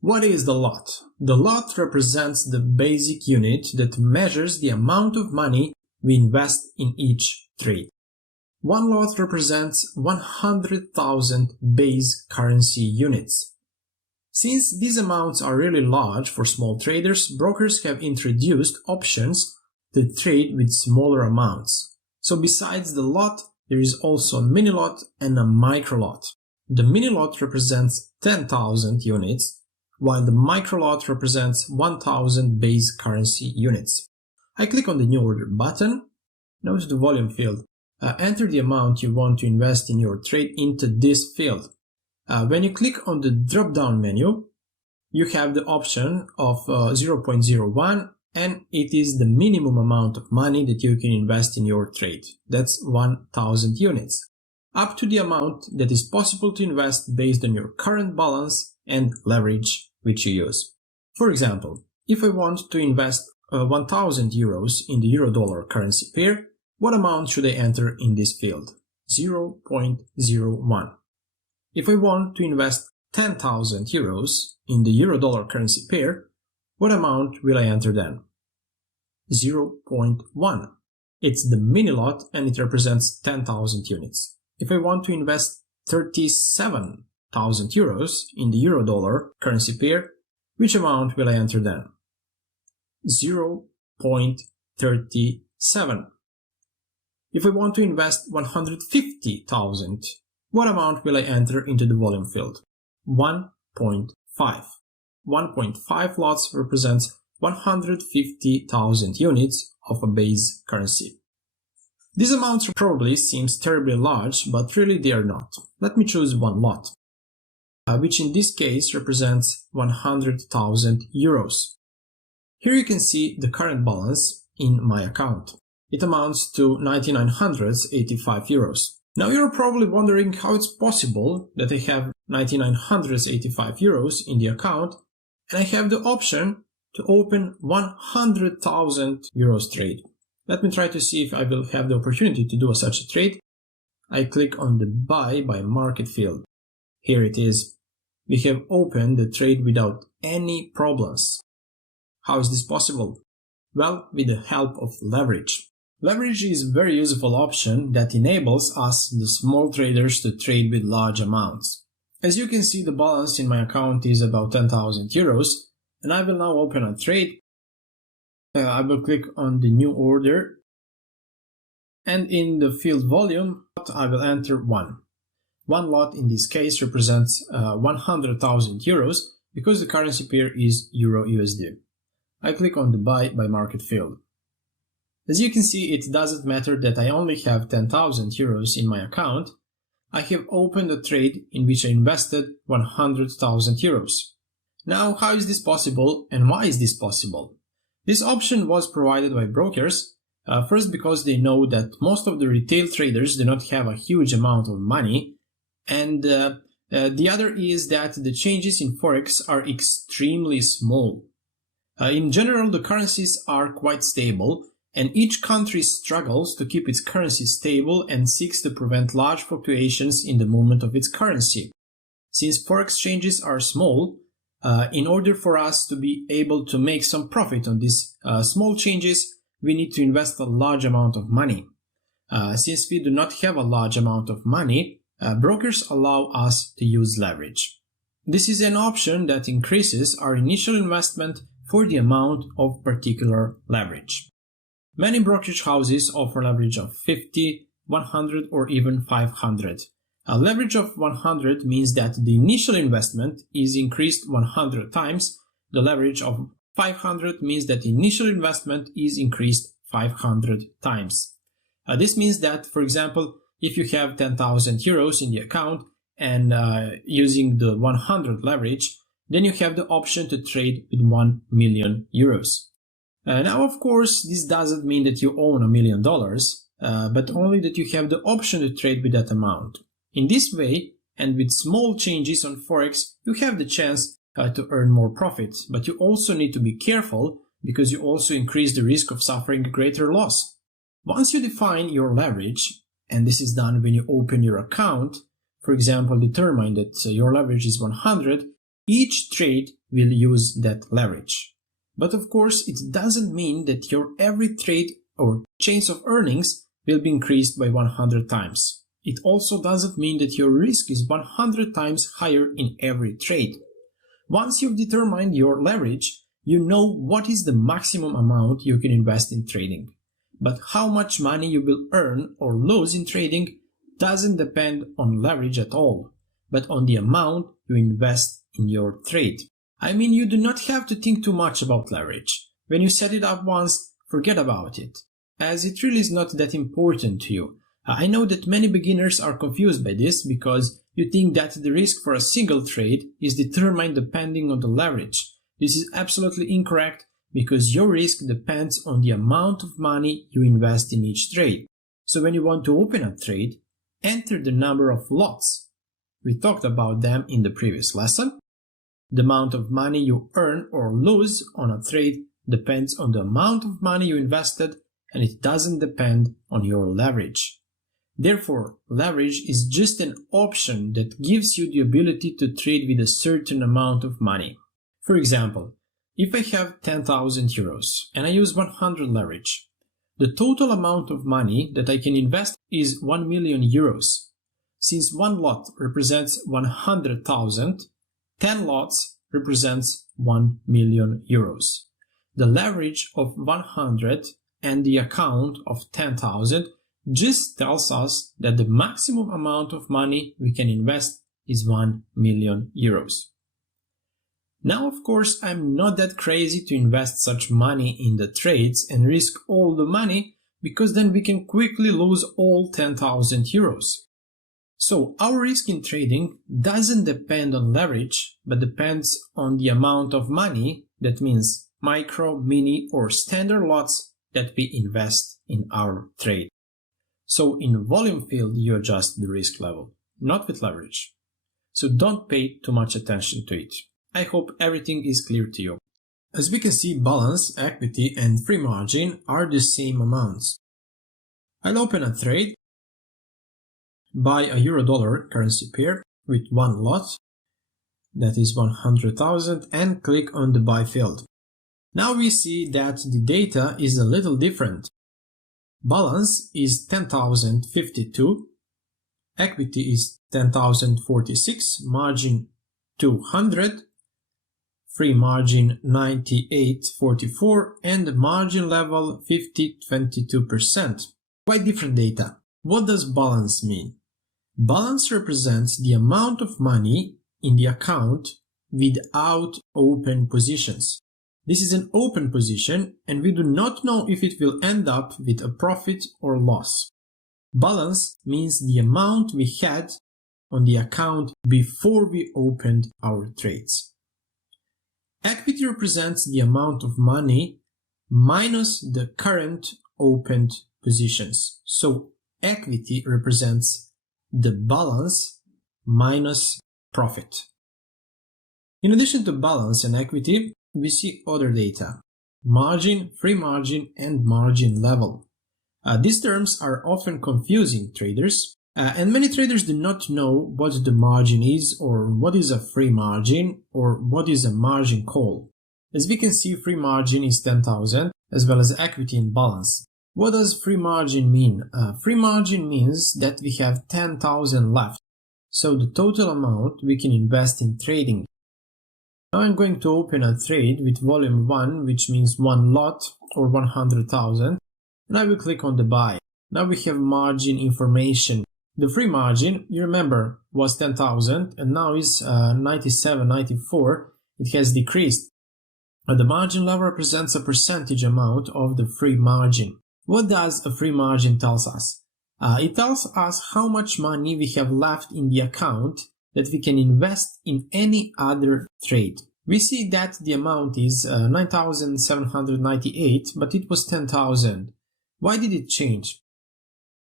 What is the lot? The lot represents the basic unit that measures the amount of money we invest in each trade. One lot represents 100,000 base currency units. Since these amounts are really large for small traders, brokers have introduced options that trade with smaller amounts. So besides the lot, there is also a mini lot and a micro lot. The mini lot represents 10,000 units, while the micro lot represents 1,000 base currency units. I click on the New Order button, note the volume field. Enter the amount you want to invest in your trade into this field. When you click on the drop-down menu, you have the option of 0.01, and it is the minimum amount of money that you can invest in your trade. That's 1,000 units, up to the amount that is possible to invest based on your current balance and leverage which you use. For example, if I want to invest 1,000 euros in the euro-dollar currency pair, what amount should I enter in this field? 0.01. If I want to invest 10,000 euros in the euro-dollar currency pair, what amount will I enter then? 0.1. It's the mini lot and it represents 10,000 units. If I want to invest 37,000 euros in the euro-dollar currency pair, which amount will I enter then? 0.37. If I want to invest 150,000, what amount will I enter into the volume field? 1.5. 1.5 lots represents 150,000 units of a base currency. These amounts probably seems terribly large, but really they are not. Let me choose one lot, which in this case represents 100,000 euros. Here you can see the current balance in my account. It amounts to 9,985 euros. Now you're probably wondering how it's possible that I have 9,985 euros in the account and I have the option to open 100,000 euros trade. Let me try to see if I will have the opportunity to do such a trade. I click on the Buy by Market field. Here it is. We have opened the trade without any problems. How is this possible? Well, with the help of leverage. Leverage is a very useful option that enables us, the small traders, to trade with large amounts. As you can see, the balance in my account is about 10,000 euros, and I will now open a trade. I will click on the New Order, and in the field volume, I will enter 1. One lot in this case represents 100,000 euros because the currency pair is Euro-USD. I click on the Buy by Market field. As you can see, it doesn't matter that I only have 10,000 euros in my account. I have opened a trade in which I invested 100,000 euros. Now, how is this possible and why is this possible? This option was provided by brokers, first because they know that most of the retail traders do not have a huge amount of money, and the other is that the changes in Forex are extremely small. In general, the currencies are quite stable, and each country struggles to keep its currency stable and seeks to prevent large fluctuations in the movement of its currency. Since Forex changes are small, in order for us to be able to make some profit on these small changes, we need to invest a large amount of money. Since we do not have a large amount of money, brokers allow us to use leverage. This is an option that increases our initial investment for the amount of particular leverage. Many brokerage houses offer leverage of 50, 100 or even 500. A leverage of 100 means that the initial investment is increased 100 times. The leverage of 500 means that the initial investment is increased 500 times. This means that, for example, if you have 10,000 euros in the account and using the 100 leverage, then you have the option to trade with 1 million euros. Now, of course, this doesn't mean that you own $1 million, but only that you have the option to trade with that amount. In this way, and with small changes on Forex, you have the chance to earn more profit, but you also need to be careful because you also increase the risk of suffering a greater loss. Once you define your leverage, and this is done when you open your account, for example, determine that your leverage is 100, each trade will use that leverage. But of course, it doesn't mean that your every trade or chance of earnings will be increased by 100 times. It also doesn't mean that your risk is 100 times higher in every trade. Once you've determined your leverage, you know what is the maximum amount you can invest in trading. But how much money you will earn or lose in trading doesn't depend on leverage at all, but on the amount you invest in your trade. I mean, you do not have to think too much about leverage. When you set it up once, forget about it, as it really is not that important to you. I know that many beginners are confused by this because you think that the risk for a single trade is determined depending on the leverage. This is absolutely incorrect because your risk depends on the amount of money you invest in each trade. So when you want to open a trade, enter the number of lots. We talked about them in the previous lesson. The amount of money you earn or lose on a trade depends on the amount of money you invested, and it doesn't depend on your leverage. Therefore, leverage is just an option that gives you the ability to trade with a certain amount of money. For example, if I have 10,000 euros and I use 100 leverage, the total amount of money that I can invest is 1 million euros. Since one lot represents 100,000, 10 lots represents 1 million euros. The leverage of 100 and the account of 10,000 just tells us that the maximum amount of money we can invest is 1 million euros. Now, of course, I'm not that crazy to invest such money in the trades and risk all the money, because then we can quickly lose all 10,000 euros. So our risk in trading doesn't depend on leverage, but depends on the amount of money, that means micro, mini or standard lots, that we invest in our trade. So in volume field you adjust the risk level, not with leverage. So don't pay too much attention to it. I hope everything is clear to you. As we can see, balance, equity and free margin are the same amounts. I'll open a trade, buy a euro-dollar currency pair with one lot, that is 100,000, and click on the buy field. Now we see that the data is a little different. Balance is 10,052, equity is 10,046, margin 200, free margin 98.44, and margin level 22%. Quite different data. What does balance mean? Balance represents the amount of money in the account without open positions. This is an open position and we do not know if it will end up with a profit or loss. Balance means the amount we had on the account before we opened our trades. Equity represents the amount of money minus the current opened positions. So equity represents the balance minus profit. In addition to balance and equity, we see other data: margin, free margin, and margin level. These terms are often confusing traders, and many traders do not know what the margin is, or what is a free margin, or what is a margin call. As we can see, free margin is 10,000, as well as equity and balance. What does free margin mean? Free margin means that we have 10,000 left, so the total amount we can invest in trading. Now I'm going to open a trade with volume 1, which means one lot or 100,000, and I will click on the buy. Now we have margin information. The free margin, you remember, was 10,000 and now is 97.94. It has decreased. The margin level represents a percentage amount of the free margin. What does a free margin tells us? It tells us how much money we have left in the account that we can invest in any other trade. We see that the amount is 9,798, but it was 10,000. Why did it change?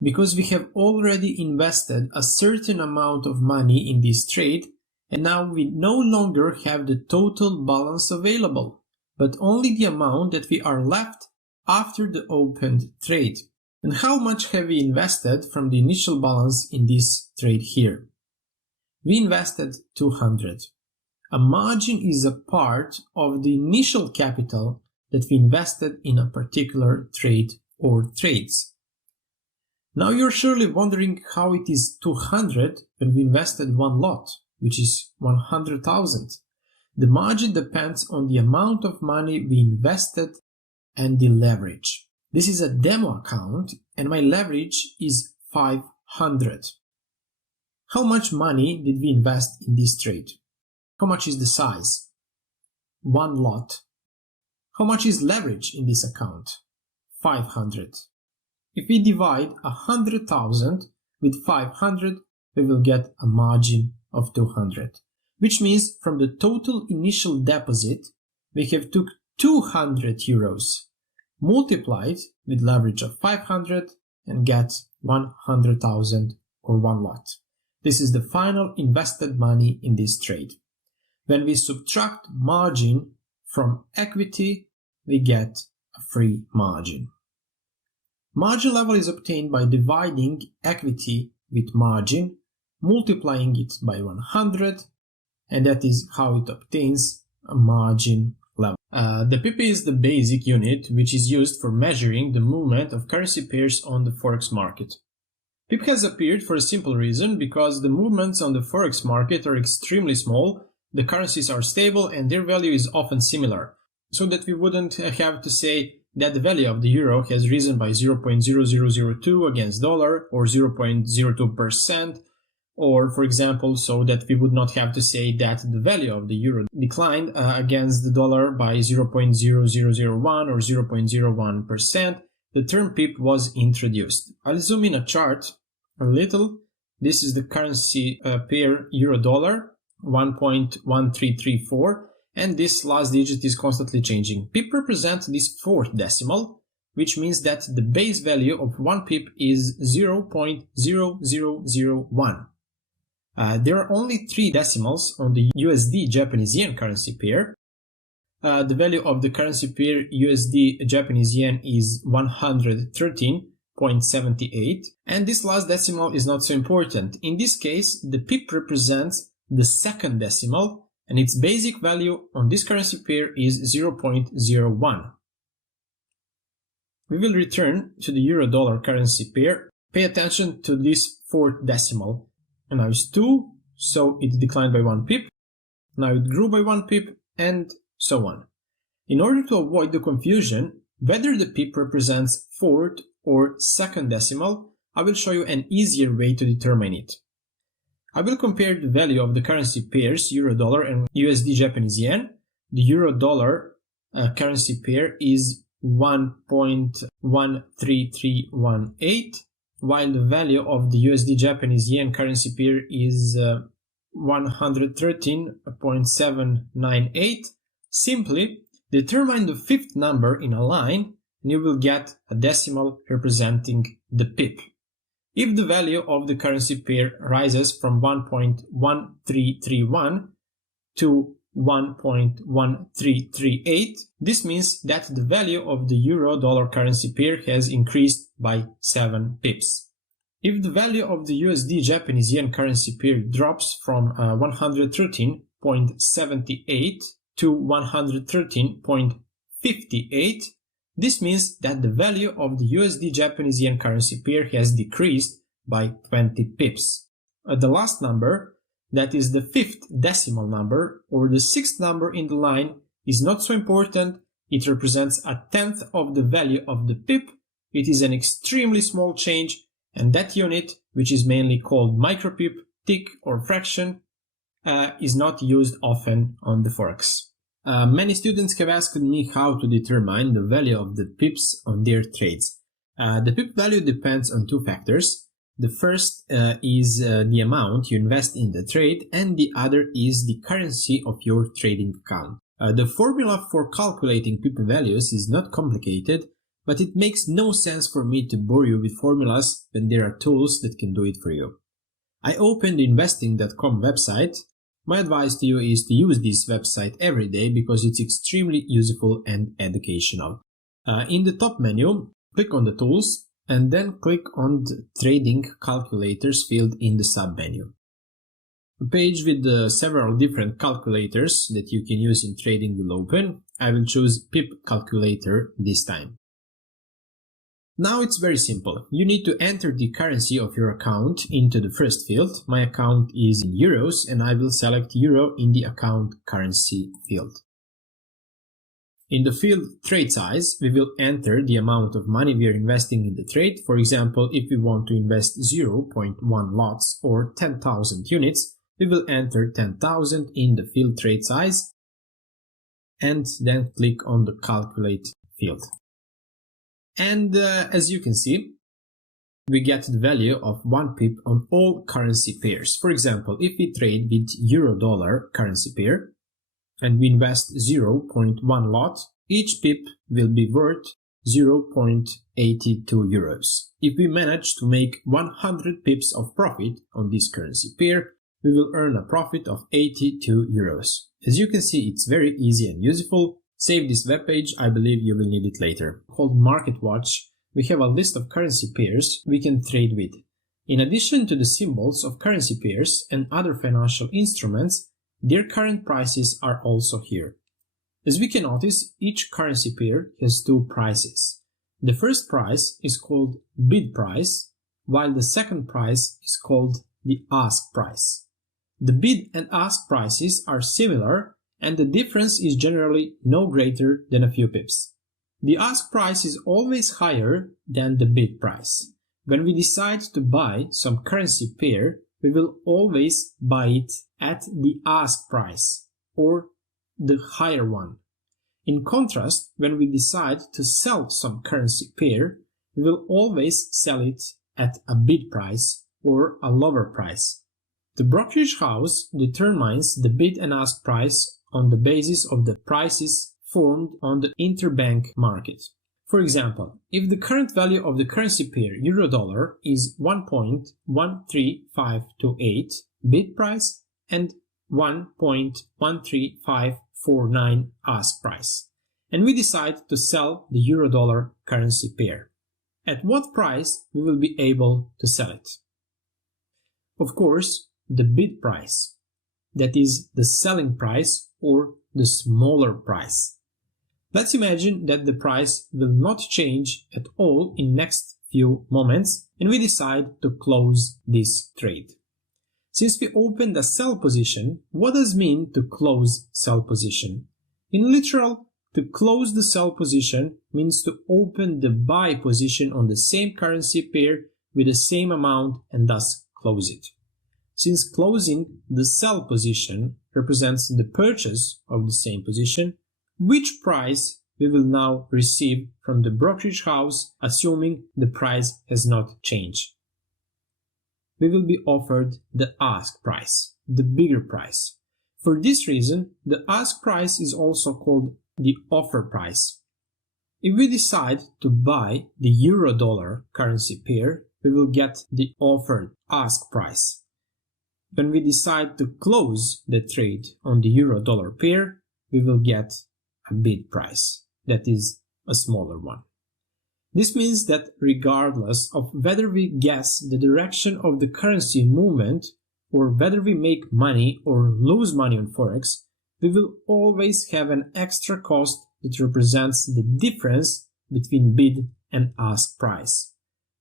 Because we have already invested a certain amount of money in this trade, and now we no longer have the total balance available, but only the amount that we are left after the opened trade. And how much have we invested from the initial balance in this trade here? We invested 200. A margin is a part of the initial capital that we invested in a particular trade or trades. Now you're surely wondering how it is 200 when we invested one lot, which is 100,000. The margin depends on the amount of money we invested and the leverage. This is a demo account and my leverage is 500. How much money did we invest in this trade? How much is the size? One lot. How much is leverage in this account? 500. If we divide 100,000 with 500, we will get a margin of 200, which means from the total initial deposit, we have took 200 euros, multiplied with leverage of 500 and get 100,000 or one lot. This is the final invested money in this trade. When we subtract margin from equity, we get a free margin. Margin level is obtained by dividing equity with margin, multiplying it by 100, and that is how it obtains a margin level. The pip is the basic unit which is used for measuring the movement of currency pairs on the Forex market. Pip has appeared for a simple reason, because the movements on the Forex market are extremely small, the currencies are stable and their value is often similar, so that we wouldn't have to say that the value of the euro has risen by 0.0002 against dollar or 0.02%, or for example, so that we would not have to say that the value of the euro declined against the dollar by 0.0001 or 0.01%. The term pip was introduced. I'll zoom in a chart a little. This is the currency pair euro-dollar, 1.1334. And this last digit is constantly changing. Pip represents this fourth decimal, which means that the base value of 1 pip is 0.0001. There are only 3 decimals on the USD Japanese yen currency pair. The value of the currency pair USD Japanese yen is 113.78, and this last decimal is not so important. In this case, the pip represents the second decimal, and its basic value on this currency pair is 0.01. We will return to the euro-dollar currency pair. Pay attention to this fourth decimal. And now it's 2, so it declined by 1 pip. Now it grew by 1 pip, and so on. In order to avoid the confusion whether the pip represents fourth or second decimal, I will show you an easier way to determine it. I will compare the value of the currency pairs euro-dollar and USD Japanese yen. The euro-dollar currency pair is 1.13318, while the value of the USD Japanese yen currency pair is 113.798. Simply determine the fifth number in a line and you will get a decimal representing the pip. If the value of the currency pair rises from 1.1331 to 1.1338, this means that the value of the euro-dollar currency pair has increased by 7 pips. If the value of the USD Japanese yen currency pair drops from 113.78 to 113.58, this means that the value of the USD Japanese yen currency pair has decreased by 20 pips. The last number, that is the fifth decimal number or the sixth number in the line, is not so important. It represents a tenth of the value of the pip. It is an extremely small change, and that unit, which is mainly called micropip, tick, or fraction, is not used often on the Forex. Many students have asked me how to determine the value of the pips on their trades. The pip value depends on 2 factors. The first is the amount you invest in the trade, and the other is the currency of your trading account. The formula for calculating pip values is not complicated, but it makes no sense for me to bore you with formulas when there are tools that can do it for you. I opened the investing.com website. My advice to you is to use this website every day because it's extremely useful and educational. In the top menu, click on the tools and then click on the trading calculators field in the sub-menu. A page with several different calculators that you can use in trading will open. I will choose pip calculator this time. Now it's very simple. You need to enter the currency of your account into the first field. My account is in euros and I will select euro in the account currency field. In the field trade size, we will enter the amount of money we are investing in the trade. For example, if we want to invest 0.1 lots or 10,000 units, we will enter 10,000 in the field trade size and then click on the calculate field. And as you can see, we get the value of 1 pip on all currency pairs. For example, if we trade with euro-dollar currency pair and we invest 0.1 lot, each pip will be worth 0.82 euros. If we manage to make 100 pips of profit on this currency pair, we will earn a profit of 82 euros. As you can see, it's very easy and useful. Save this webpage, I believe you will need it later. Called Market Watch, we have a list of currency pairs we can trade with. In addition to the symbols of currency pairs and other financial instruments, their current prices are also here. As we can notice, each currency pair has two prices. The first price is called bid price, while the second price is called the ask price. The bid and ask prices are similar, and the difference is generally no greater than a few pips. The ask price is always higher than the bid price. When we decide to buy some currency pair, we will always buy it at the ask price, or the higher one. In contrast, when we decide to sell some currency pair, we will always sell it at a bid price or a lower price. The brokerage house determines the bid and ask price on the basis of the prices formed on the interbank market. For example, if the current value of the currency pair euro-dollar is 1.13528 bid price and 1.13549 ask price, and we decide to sell the euro-dollar currency pair, at what price we will be able to sell it? Of course, the bid price, that is the selling price or the smaller price. Let's imagine that the price will not change at all in next few moments and we decide to close this trade. Since we opened a sell position, what does it mean to close sell position? In literal, to close the sell position means to open the buy position on the same currency pair with the same amount and thus close it. Since closing the sell position represents the purchase of the same position, which price we will now receive from the brokerage house, assuming the price has not changed? We will be offered the ask price, the bigger price. For this reason, the ask price is also called the offer price. If we decide to buy the euro-dollar currency pair, we will get the offered ask price. When we decide to close the trade on the euro-dollar pair, we will get a bid price, that is a smaller one. This means that regardless of whether we guess the direction of the currency movement or whether we make money or lose money on Forex, we will always have an extra cost that represents the difference between bid and ask price.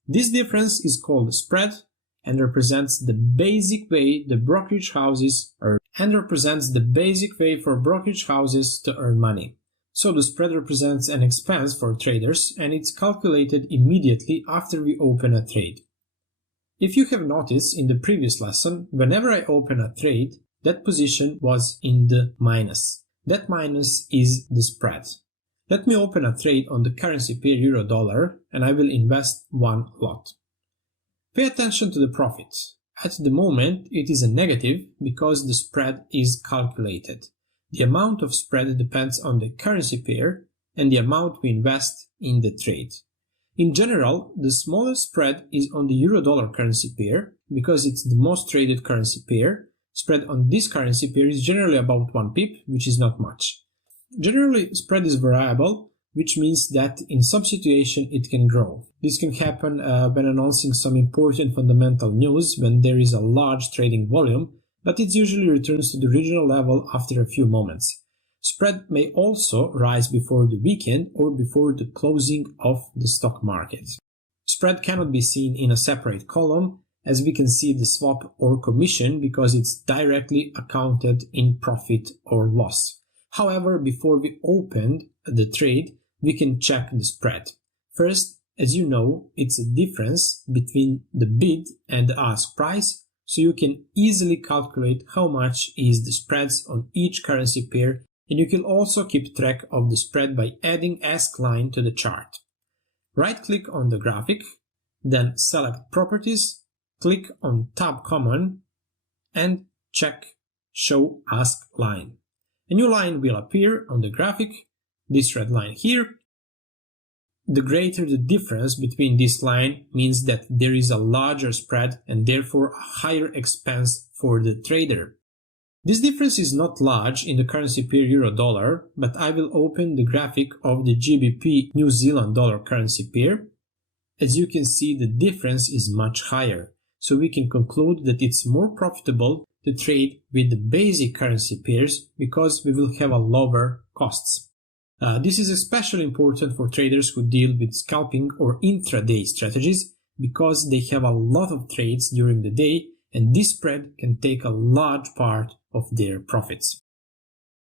This difference is called spread and represents the basic way the brokerage houses earn to earn money. So the spread represents an expense for traders and it's calculated immediately after we open a trade. If you have noticed in the previous lesson, whenever I open a trade, that position was in the minus. That minus is the spread. Let me open a trade on the currency pair euro-dollar and I will invest one lot. Pay attention to the profit. At the moment it is a negative because the spread is calculated. The amount of spread depends on the currency pair and the amount we invest in the trade. In general, the smallest spread is on the euro-dollar currency pair because it's the most traded currency pair. Spread on this currency pair is generally about 1 pip, which is not much. Generally, spread is variable, which means that in some situation it can grow. This can happen when announcing some important fundamental news when there is a large trading volume, but it usually returns to the original level after a few moments. Spread may also rise before the weekend or before the closing of the stock market. Spread cannot be seen in a separate column, as we can see the swap or commission because it's directly accounted in profit or loss. However, before we open the trade, we can check the spread. First, as you know, it's a difference between the bid and the ask price, so you can easily calculate how much is the spreads on each currency pair, and you can also keep track of the spread by adding ask line to the chart. Right-click on the graphic, then select Properties, click on Tab Common, and check Show Ask Line. A new line will appear on the graphic, this red line here. The greater the difference between this line means that there is a larger spread and therefore a higher expense for the trader. This difference is not large in the currency pair euro-dollar, but I will open the graphic of the GBP New Zealand dollar currency pair. As you can see, the difference is much higher, so we can conclude that it's more profitable to trade with the basic currency pairs because we will have a lower costs. This is especially important for traders who deal with scalping or intraday strategies because they have a lot of trades during the day and this spread can take a large part of their profits.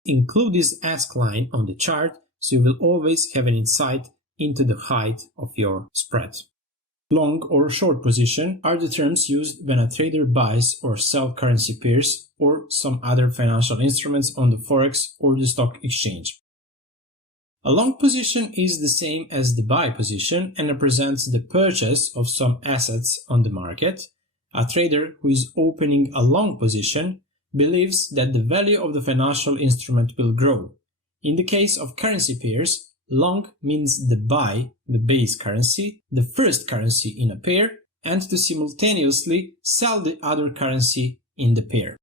Include this ask line on the chart so you will always have an insight into the height of your spread. Long or short position are the terms used when a trader buys or sells currency pairs or some other financial instruments on the Forex or the stock exchange. A long position is the same as the buy position and represents the purchase of some assets on the market. A trader who is opening a long position believes that the value of the financial instrument will grow. In the case of currency pairs, long means to buy the base currency, the first currency in a pair, and to simultaneously sell the other currency in the pair.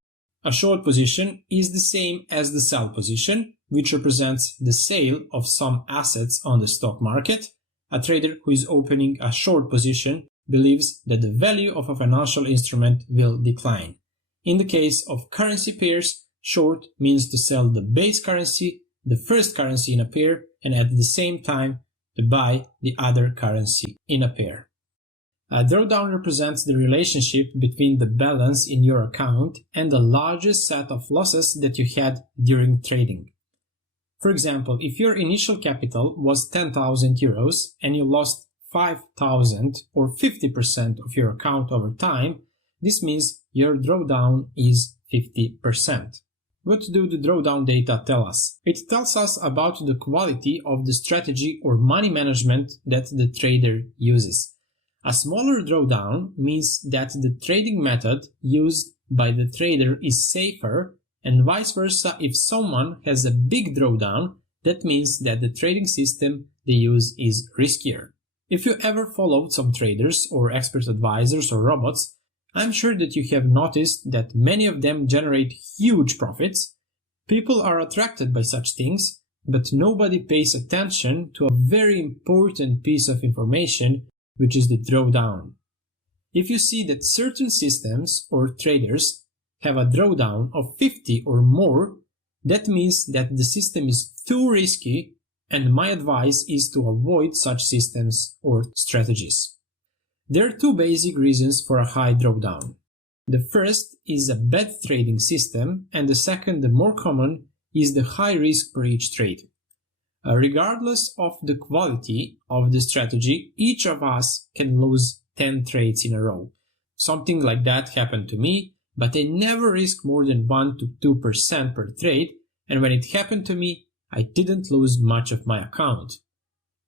A short position is the same as the sell position, which represents the sale of some assets on the stock market. A trader who is opening a short position believes that the value of a financial instrument will decline. In the case of currency pairs, short means to sell the base currency, the first currency in a pair, and at the same time to buy the other currency in a pair. A drawdown represents the relationship between the balance in your account and the largest set of losses that you had during trading. For example, if your initial capital was 10,000 euros and you lost 5,000 or 50% of your account over time, this means your drawdown is 50%. What do the drawdown data tell us? It tells us about the quality of the strategy or money management that the trader uses. A smaller drawdown means that the trading method used by the trader is safer, and vice versa. If someone has a big drawdown, that means that the trading system they use is riskier. If you ever followed some traders or expert advisors or robots, I'm sure that you have noticed that many of them generate huge profits. People are attracted by such things, but nobody pays attention to a very important piece of information, which is the drawdown. If you see that certain systems or traders have a drawdown of 50 or more, that means that the system is too risky, and my advice is to avoid such systems or strategies. There are two basic reasons for a high drawdown. The first is a bad trading system, and the second, the more common, is the high risk per each trade. Regardless of the quality of the strategy, each of us can lose 10 trades in a row. Something like that happened to me, but I never risk more than 1 to 2% per trade, and when it happened to me, I didn't lose much of my account.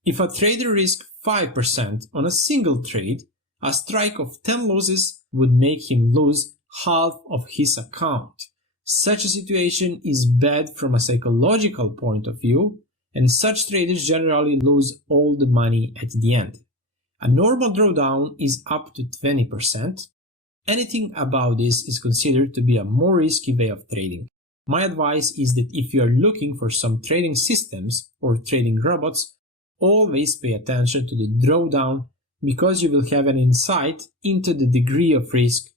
If a trader risks 5% on a single trade, a strike of 10 losses would make him lose half of his account. Such a situation is bad from a psychological point of view, and such traders generally lose all the money at the end. A normal drawdown is up to 20%. Anything above this is considered to be a more risky way of trading. My advice is that if you are looking for some trading systems or trading robots, always pay attention to the drawdown because you will have an insight into the degree of risk